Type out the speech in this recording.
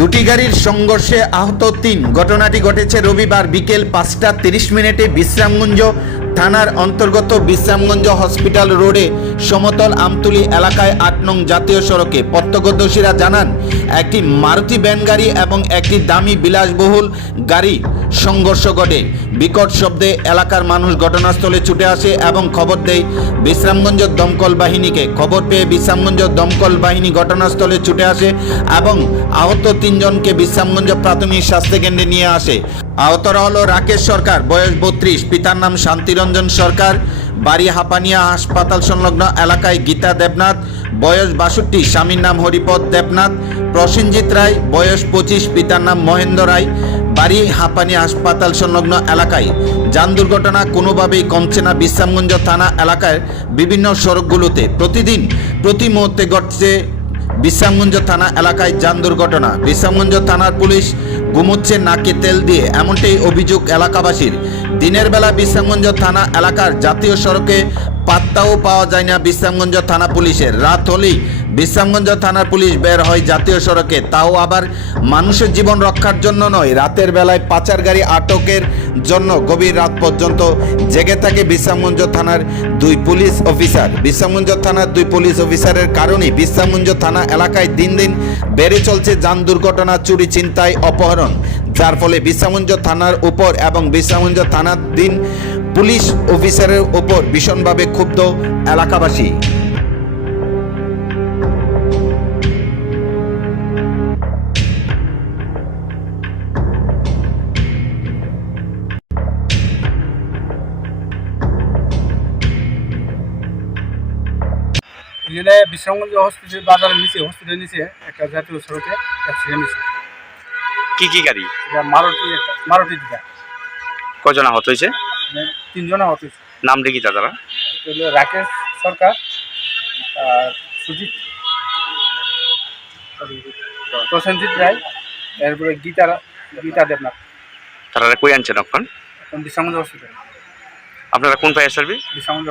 দুটি গাড়ির সংঘর্ষে আহত ৩। ঘটনাটি ঘটেছে রবিবার বিকেল ৫টা ৩০ মিনিটে বিশ্রামগঞ্জ থানার অন্তর্গত বিশ্রামগঞ্জ হসপিটাল রোডে সমতল আমতলী এলাকায় ৮ নং জাতীয় সড়কে। প্রত্যক্ষদর্শীরা জানান, একটি মারুতি ভ্যান গাড়ি এবং একটি দামি বিলাসবহুল গাড়ি সংঘর্ষ ঘটে। বিকট শব্দে এলাকার মানুষ ঘটনাস্থলে ছুটে আসে এবং খবর দেয় বিশ্রামগঞ্জ দমকল বাহিনীকে। খবর পেয়ে বিশ্রামগঞ্জ দমকল বাহিনী ঘটনাস্থলে ছুটে আসে এবং আহত ৩ জনকে বিশ্রামগঞ্জ প্রাথমিক স্বাস্থ্যকেন্দ্রে নিয়ে আসে। আহতরা হলো রাকেশ সরকার, বয়স ৩২, পিতার নাম শান্তিরঞ্জন সরকার, বাড়ি হাপানিয়া হাসপাতাল সংলগ্ন এলাকায়; গীতা দেবনাথ, বয়স ৬২, স্বামীর নাম হরিপদ দেবনাথ; প্রসেনজিৎ রায়, বয়স ২৫, পিতার নাম মহেন্দ্র রায়, বাড়ি হাপানিয়া হাসপাতাল সংলগ্ন এলাকায়। যান দুর্ঘটনা কোনোভাবেই কমছে না বিশ্রামগঞ্জ থানা এলাকার বিভিন্ন সড়কগুলোতে। প্রতি মুহূর্তে ঘটছে বিশ্রামগঞ্জ থানা এলাকায় যান দুর্ঘটনা। বিশ্রামগঞ্জ থানার পুলিশ ঘুমোচ্ছে নাকে তেল দিয়ে, এমনটাই অভিযোগ এলাকাবাসীর। দিনের বেলা বিশ্রামগঞ্জ থানা এলাকার জাতীয় সড়কে পাত্তাও পাওয়া যায় না বিশ্রামগঞ্জ থানা পুলিশের। রাত হলেই বিশ্রামগঞ্জ থানার পুলিশ বের হয় জাতীয় সড়কে, তাও আবার মানুষের জীবন রক্ষার জন্য নয়, রাতের বেলায় পাচার গাড়ি আটকের জন্য গভীর রাত পর্যন্ত জেগে থাকে বিশ্রামগঞ্জ থানার 2 পুলিশ অফিসার। বিশ্রামগঞ্জ থানার 2 পুলিশ অফিসারের কারণে বিশ্রামগঞ্জ থানা এলাকায় দিন দিন বেড়ে চলছে যান দুর্ঘটনা, চুরি, ছিনতাই, অপহরণ, যার ফলে বিশ্রামগঞ্জ থানার উপর এবং বিশ্রামগঞ্জ থানার পুলিশ অফিসারের উপর ভীষণভাবে ক্ষুব্ধ এলাকাবাসী। এখানে বিশ্রামগঞ্জ হসপিটাল বাজারের নিচে, হসপিটালের নিচে একটা জাতীয় সড়কে অ্যাক্সিডেন্ট হয়েছে। কি গাড়ি? এটা মারুতি দিদা। কজন আহত হয়েছে? 3 জন আহত হয়েছে। নাম দেখি তারা? হলো রাকেশ সরকার, সুজিত, প্রসেনজিৎ রায়, এরপরে গীতা দেবনাথ। তারা কই আনছেন এখন? বিশ্রামগঞ্জ হসপিটাল। আপনারা কোন ফায়ার সার্ভিস? বিশ্রামগঞ্জ